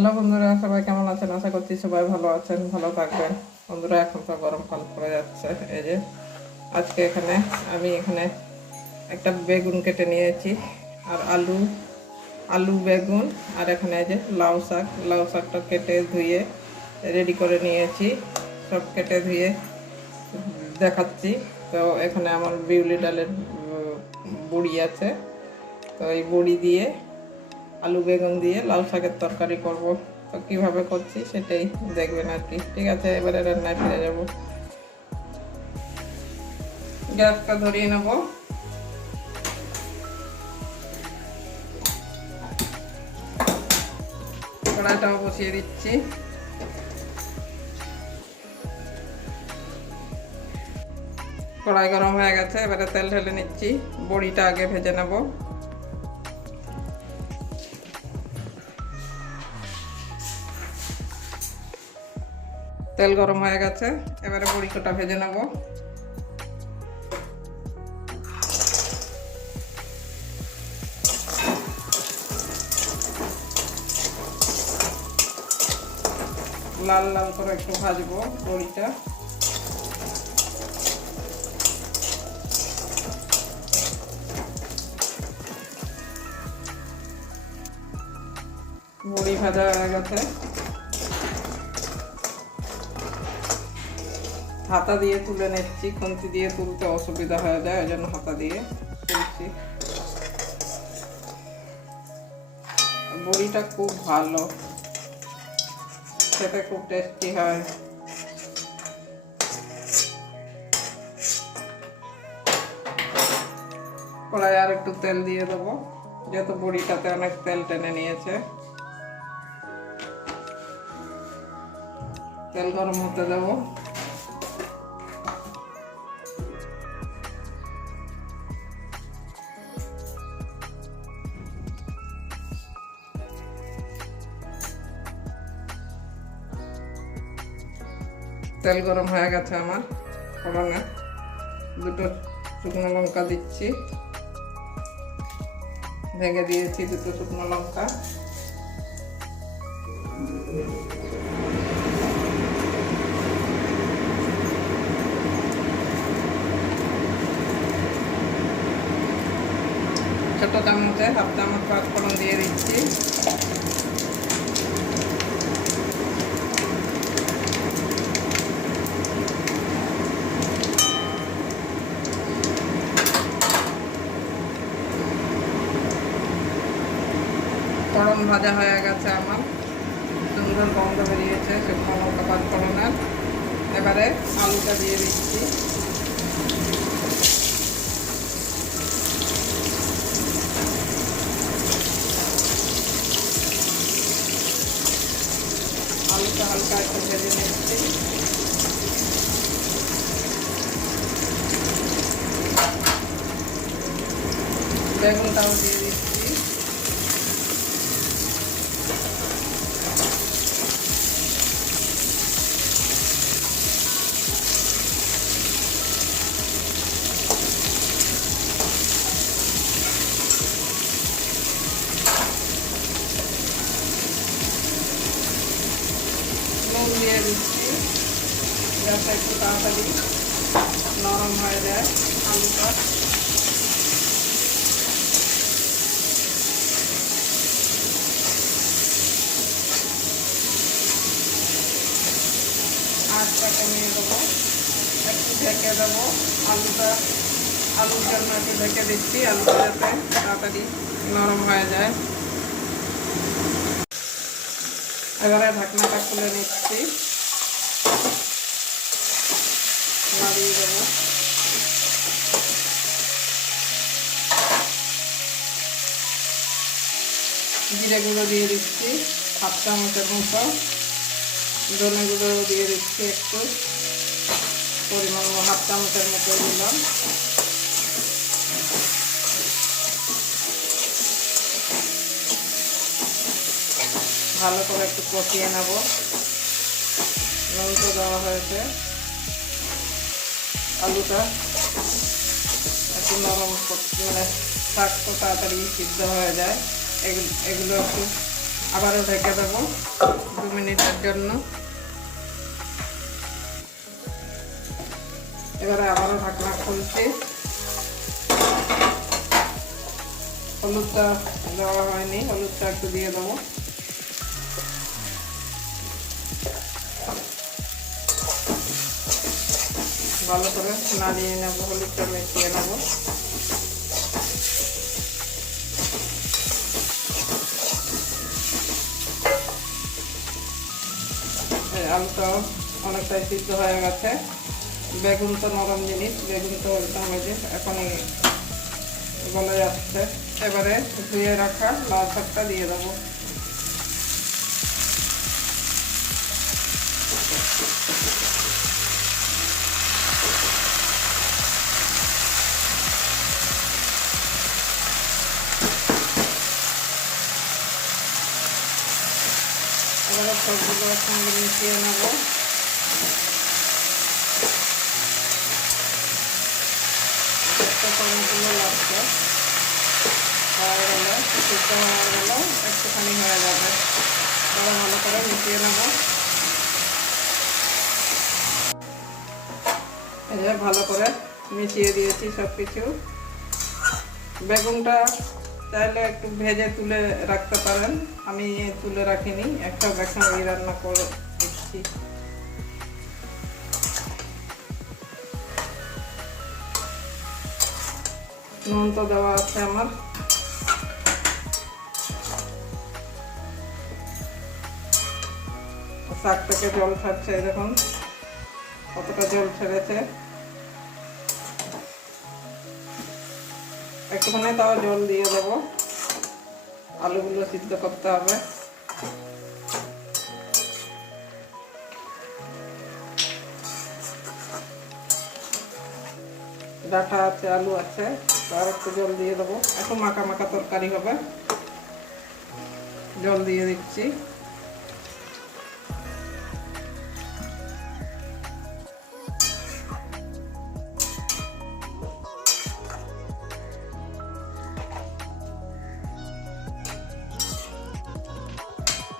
Hello বন্ধুরা, সবাই কেমন আছেন? আশা করছি সবাই ভালো আছেন, ভালো থাকবেন। বন্ধুরা, এখন তো গরমকাল পড়ে যাচ্ছে, এই যে আজকে এখানে আমি এখানে একটা বেগুন কেটে নিয়েছি, আর আলু আলু বেগুন, আর এখানে এই যে লাউ শাক, লাউ শাকটা কেটে ধুয়ে রেডি করে নিয়েছি, সব কেটে ধুয়ে দেখাচ্ছি। তো এখানে আমার বিউলি ডালের বুড়ি আছে, তো এই বুড়ি দিয়ে আলু বেগুন দিয়ে লাল শাকের তরকারি করব। তো কীভাবে করছি সেটাই দেখবেন আর কি। ঠিক আছে, এবারে রান্নায় ফিরে যাব। গ্যাসটা ধরিয়ে নেব। কড়াইটাও বসিয়ে দিচ্ছি। কড়াই গরম হয়ে গেছে, এবারে তেল ঢেলে নিচ্ছি। বড়িটা আগে ভেজে নেব। তেল গরম হয়ে গেছে। এবারে বড়ি কটা ভেজে নেব। লাল লাল করে একটু ভাজবো বড়িটা। বড়ি ভাজা হয়ে গেছে। হাতা দিয়ে তুলে নিচ্ছি, খুন্তি দিয়ে তুলতে অসুবিধা হয়ে যায়, ওই জন্য হাতা দিয়ে তুলছি। বড়িটা খুব ভালো, খেতে খুব টেস্টি হয়। কড়াই আর একটু তেল দিয়ে দেবো, যেহেতু বড়িটাতে অনেক তেল টেনে নিয়েছে। তেল গরম হতে দেবো। তেল গরম হয়ে গেছে আমার। ফোড়নে দুটো শুকনো লঙ্কা দিচ্ছি। ভেঙে দিয়েছি দুটো শুকনো লঙ্কা। ছোট চামচে হাফ চামচ পাঁচ ফোড়ন দিয়ে দিচ্ছি। ফোড়ন ভাজা হয়ে গেছে আমার। সুন্দর গন্ধ বেরিয়েছে শুকনো লঙ্কা পাঁচ ফোড়নের এবারে আলুটা দিয়ে দিচ্ছি। আলুটা হালকা একটু ভেজে নিচ্ছি। বেগুনটাও দিয়ে আঁচটা কমিয়ে দেবো একটু ঢেকে দেবো। আলুটা আলুর জন্য একটু ঢেকে দিচ্ছি। আলুটা যাতে তাড়াতাড়ি নরম হয়ে যায়। এবারে ঢাকনাটা খুলে নিচ্ছি। জিরে গুঁড়ো দিয়ে দিচ্ছি, হাফ চামচের মতো ধনে গুঁড়ো দিয়ে দিচ্ছি একটু। পরিমাণ হাফ চামচের মতো দিলাম। ভালো করে একটু কষিয়ে নেব। তো দেওয়া হয়েছে। আলুটা একটু নরম মানে শাক তো তাড়াতাড়ি সিদ্ধ হয়ে যায়। এগুলো একটু আবারও ঢেকে দেবো দু মিনিটের জন্য। এবারে আবারও ঢাকনা খুলছি। হলুদটা দেওয়া হয়নি, হলুদটা একটু দিয়ে দেবো। ভালো করে নাড়িয়ে নেব, হলুদটা মেটিয়ে নেব। আলুটাও অনেকটাই সিদ্ধ হয়ে গেছে। বেগুন তো নরম জিনিস, বেগুন তো যে এখনই গলে যাচ্ছে। এবারে ধুয়ে রাখা লাল শাকটা দিয়ে দেবো। এবারে সবগুলো সঙ্গে মিশিয়ে নেব। একটা টমেটো লাগছে। হয়ে গেলে সিদ্ধ হয়ে গেলে, একটুখানি হয়ে যাবে। তাহলে ভালো করে মিশিয়ে নেব। এই ভালো করে মিশিয়ে দিয়েছি সব কিছু বেগুনটা চাইলে একটু ভেজে তুলে রাখতে পারেন। আমি তুলে রাখিনি, একটা বেগুন এই রান্না করে দিচ্ছি। নুন তো দেওয়া আছে আমার। শাক থেকে জল ছাড়ছে, দেখুন। কতটা জল ছেড়েছে। একটুখানি তাও জল দিয়ে দেবো। আলুগুলো সিদ্ধ করতে হবে। ডাঁটা আছে, আলু আছে তার একটু জল দিয়ে দেবো। একটু মাখা মাখা তরকারি হবে। জল দিয়ে দিচ্ছি।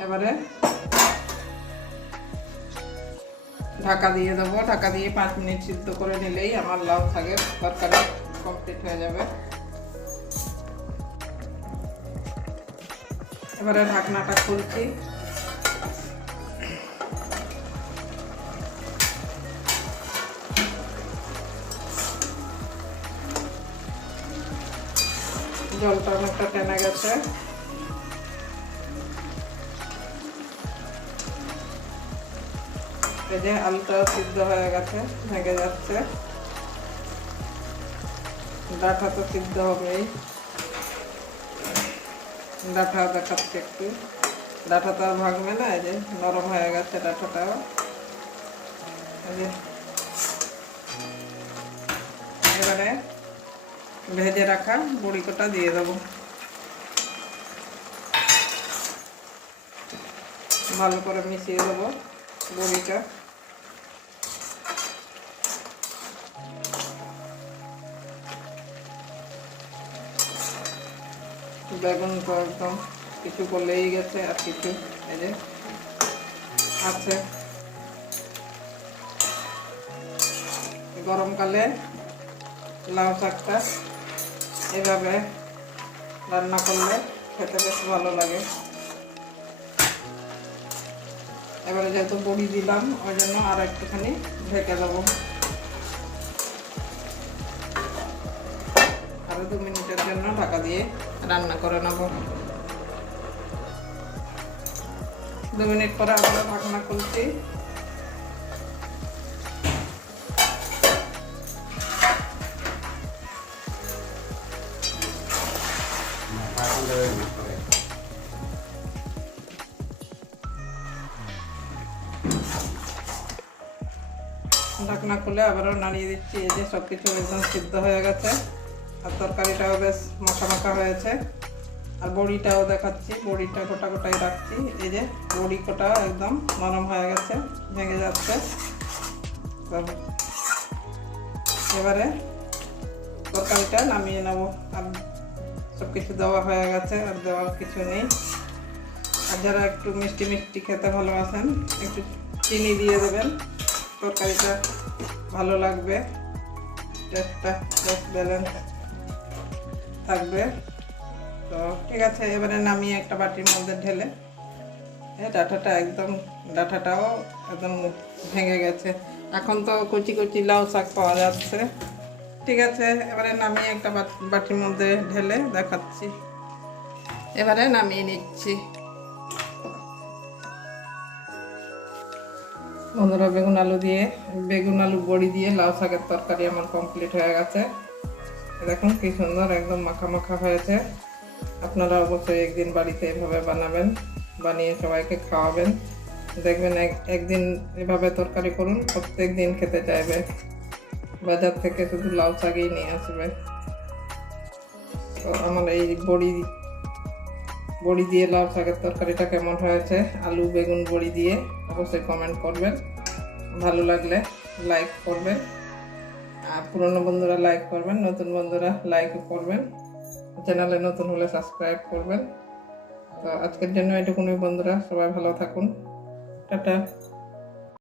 এবারে ঢাকা দিয়ে দেবো। ঢাকা দিয়ে পাঁচ মিনিট সিদ্ধ করে নিলেই আমার লাউ থাকে, তরকারি কমপ্লিট হয়ে যাবে। এবারে ঢাকনাটা খুলছি। জলটা অনেকটা টেনে গেছে। এই যে আলুটা সিদ্ধ হয়ে গেছে, ভেঙে যাচ্ছে। ডাঁটা তো সিদ্ধ হবেই। ডাঁটা দেখাচ্ছে একটু। ডাঁটা তো আর ভাঙবে না, এই যে নরম হয়ে গেছে ডাঁটাটাও। এবারে ভেজে রাখা বড়ি কটা দিয়ে দেবো। ভালো করে মিশিয়ে দেবো বড়িটা। বেগুন একদম কিছু করলেই গেছে আর কিছু, এই যে আছে। গরমকালে লাউ শাকটা এভাবে রান্না করলে খেতে বেশ ভালো লাগে। এবারে যেহেতু বড়ি দিলাম, ওই জন্য আর একটুখানি ঢেকে দেবো। দিয়ে রান্না করে নেব। দু মিনিট পরে আবার ঢাকনা খুলছি। ঢাকনা খুলে আবারও নাড়িয়ে দিচ্ছি, এই যে সব কিছু একদম সিদ্ধ হয়ে গেছে। আর তরকারিটাও বেশ মাখা মাখা হয়েছে। আর বড়িটাও দেখাচ্ছি, বড়িটা গোটা গোটাই রাখছি। এই যে বড়ি কোটা একদম নরম হয়ে গেছে, ভেঙে যাচ্ছে। এবারে তরকারিটা নামিয়ে নেব। আর সব কিছু দেওয়া হয়ে গেছে, আর দেওয়ার কিছু নেই। আর যারা একটু মিষ্টি মিষ্টি খেতে ভালোবাসেন, একটু চিনি দিয়ে দেবেন। তরকারিটা ভালো লাগবে। টেস্টটা ব্যালেন্স থাকবে। তো ঠিক আছে, এবারে নামিয়ে একটা বাটির মধ্যে ঢেলে এই ডাঁটাটা একদম, ডাঁটাটাও একদম ভেঙে গেছে। এখন তো কচি কচি লাউ শাক পাওয়া যাচ্ছে। ঠিক আছে, এবারে নামিয়ে একটা বাটির মধ্যে ঢেলে দেখাচ্ছি। এবারে নামিয়ে নিচ্ছি। বন্ধুরা, বেগুন আলু দিয়ে, বেগুন আলু বড়ি দিয়ে লাউ শাকের তরকারি আমার কমপ্লিট হয়ে গেছে। দেখুন কি সুন্দর একদম মাখা মাখা হয়েছে। আপনারা অবশ্যই একদিন বাড়িতে এভাবে বানাবেন, বানিয়ে সবাইকে খাওয়াবেন। দেখবেন এক, একদিন এভাবে তরকারি করুন, প্রত্যেক দিন খেতে চাইবে। বাজার থেকে শুধু লাউ শাকই নিয়ে আসবে। তো আমার এই বড়ি বড়ি দিয়ে লাউ শাকের তরকারিটা কেমন হয়েছে, আলু, বেগুন, বড়ি দিয়ে অবশ্যই কমেন্ট করবেন। ভালো লাগলে লাইক করবেন। আর পুরনো বন্ধুরা লাইক করবেন, নতুন বন্ধুরা লাইক করবেন। চ্যানেলে নতুন হলে সাবস্ক্রাইব করবেন। তো আজকের জন্য এটুকুনি বন্ধুরা, সবাই ভালো থাকুন। টাটা।